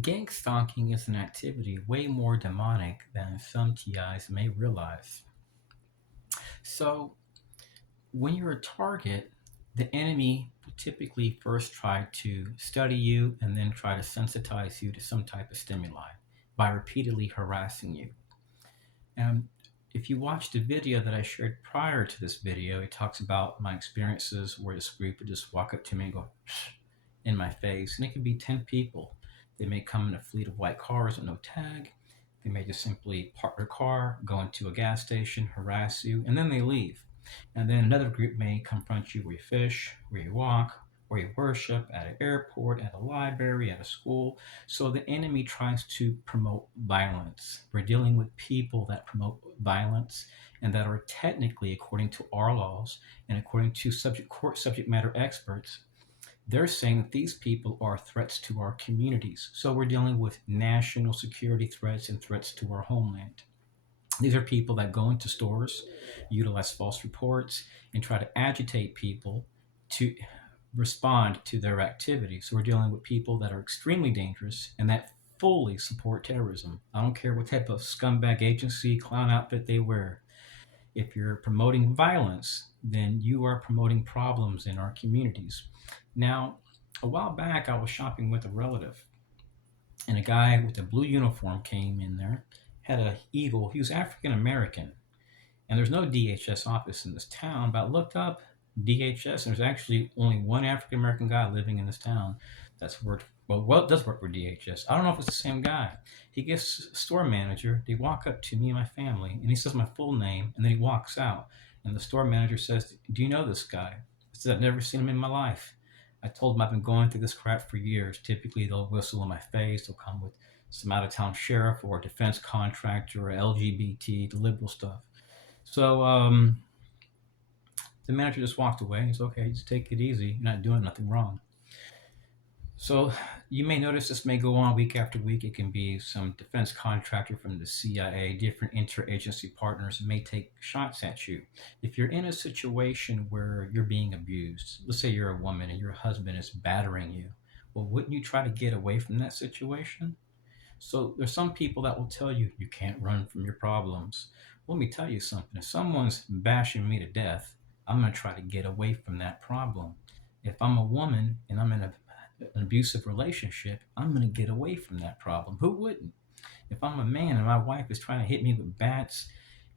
Gang stalking is an activity way more demonic than some TIs may realize. So, when you're a target, the enemy will typically first try to study you and then try to sensitize you to some type of stimuli by repeatedly harassing you. And if you watch the video that I shared prior to this video, it talks about my experiences where this group would just walk up to me and go in my face. And it could be 10 people. They may come in a fleet of white cars with no tag. They may just simply park their car, go into a gas station, harass you, and then they leave. And then another group may confront you where you fish, where you walk, where you worship, at an airport, at a library, at a school. So the enemy tries to promote violence. We're dealing with people that promote violence and that are technically, according to our laws and according to court subject matter experts, they're saying that these people are threats to our communities. So we're dealing with national security threats and threats to our homeland. These are people that go into stores, utilize false reports, and try to agitate people to respond to their activity. So we're dealing with people that are extremely dangerous and that fully support terrorism. I don't care what type of scumbag agency, clown outfit they wear. If you're promoting violence, then you are promoting problems in our communities. Now, a while back, I was shopping with a relative, and a guy with a blue uniform came in there, had a eagle. He was African American, and there's no DHS office in this town. But I looked up DHS, and there's actually only one African American guy living in this town that's worked. Well, does work for DHS. I don't know if it's the same guy. He gets store manager. They walk up to me and my family, and he says my full name, and then he walks out. And the store manager says, "Do you know this guy?" I said, "I've never seen him in my life." I told him I've been going through this crap for years. Typically, they'll whistle in my face. They'll come with some out of town sheriff or a defense contractor or LGBT, the liberal stuff. So the manager just walked away. He's okay, just take it easy. You're not doing nothing wrong. So you may notice this may go on week after week. It can be some defense contractor from the CIA, different interagency partners may take shots at you. If you're in a situation where you're being abused, let's say you're a woman and your husband is battering you, well, wouldn't you try to get away from that situation? So there's some people that will tell you you can't run from your problems. Let me tell you something. If someone's bashing me to death, I'm going to try to get away from that problem. If I'm a woman and I'm in an abusive relationship, I'm going to get away from that problem. Who wouldn't? If I'm a man and my wife is trying to hit me with bats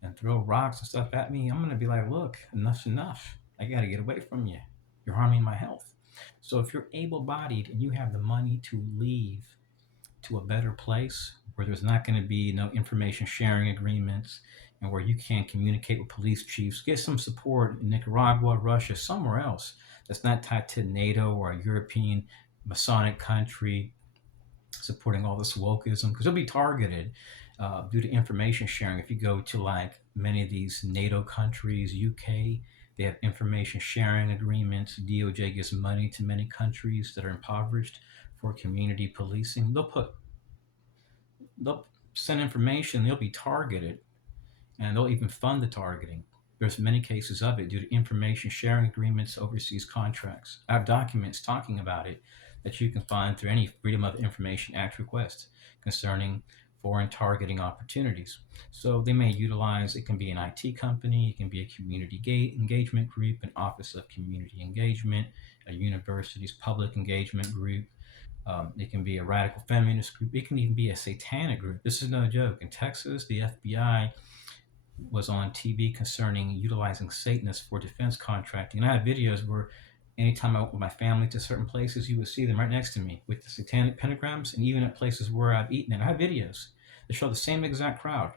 and throw rocks and stuff at me, I'm going to be like, look, enough's enough. I got to get away from you. You're harming my health. So if you're able bodied and you have the money to leave to a better place where there's not going to be no information sharing agreements and where you can communicate with police chiefs, get some support in Nicaragua, Russia, somewhere else that's not tied to NATO or a European Masonic country supporting all this wokeism, because they'll be targeted due to information sharing. If you go to like many of these NATO countries, UK, they have information sharing agreements. DOJ gives money to many countries that are impoverished for community policing. They'll send information, they'll be targeted, and they'll even fund the targeting. There's many cases of it due to information sharing agreements, overseas contracts. I have documents talking about it that you can find through any Freedom of Information Act request concerning foreign targeting opportunities. So they may utilize, it can be an IT company, it can be a community engagement group, an office of community engagement, a university's public engagement group, it can be a radical feminist group. It can even be a satanic group. This is no joke. In Texas, the FBI was on TV concerning utilizing Satanists for defense contracting. And I have videos where anytime I went with my family to certain places, you would see them right next to me with the satanic pentagrams. And even at places where I've eaten it, I have videos that show the same exact crowd.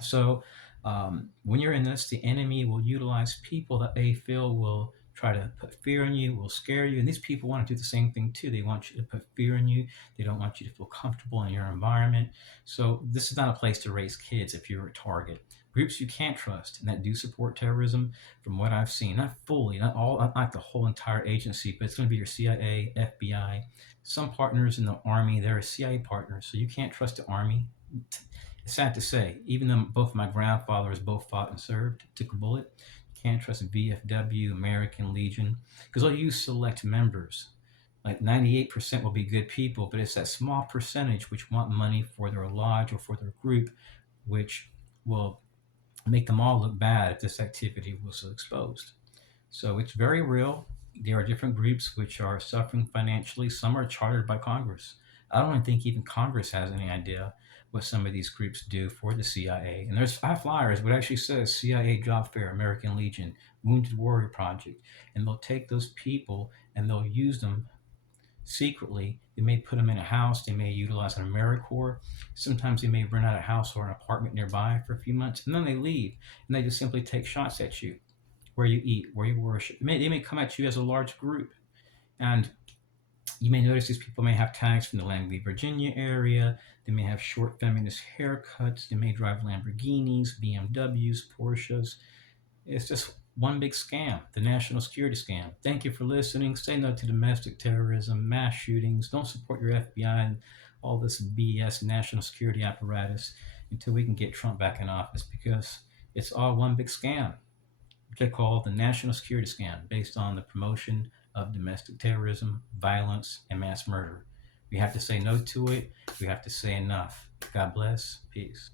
So when you're in this, the enemy will utilize people that they feel will try to put fear in you, will scare you. And these people want to do the same thing too. They want you to put fear in you. They don't want you to feel comfortable in your environment. So this is not a place to raise kids if you're a target. Groups you can't trust and that do support terrorism, from what I've seen, not fully, not all, not the whole entire agency, but it's going to be your CIA, FBI, some partners in the Army. They're CIA partners, so you can't trust the Army. It's sad to say, even though both my grandfathers both fought and served, took a bullet, you can't trust VFW, American Legion, because they'll use select members. Like 98% will be good people, but it's that small percentage which want money for their lodge or for their group, which will make them all look bad if this activity was exposed. So it's very real. There are different groups which are suffering financially. Some are chartered by Congress. I don't even think even Congress has any idea what some of these groups do for the CIA. And there's five flyers, but it actually says CIA Job Fair, American Legion, Wounded Warrior Project. And they'll take those people and they'll use them secretly. They may put them in a house. They may utilize an AmeriCorps. Sometimes they may rent out a house or an apartment nearby for a few months, and then they leave. And they just simply take shots at you, where you eat, where you worship. They may come at you as a large group. And you may notice these people may have tags from the Langley, Virginia area. They may have short feminist haircuts. They may drive Lamborghinis, BMWs, Porsches. It's just one big scam, the national security scam. Thank you for listening. Say no to domestic terrorism, mass shootings. Don't support your FBI and all this BS national security apparatus until we can get Trump back in office, because it's all one big scam. They call the national security scam, based on the promotion of domestic terrorism, violence, and mass murder. We have to say no to it. We have to say enough. God bless. Peace.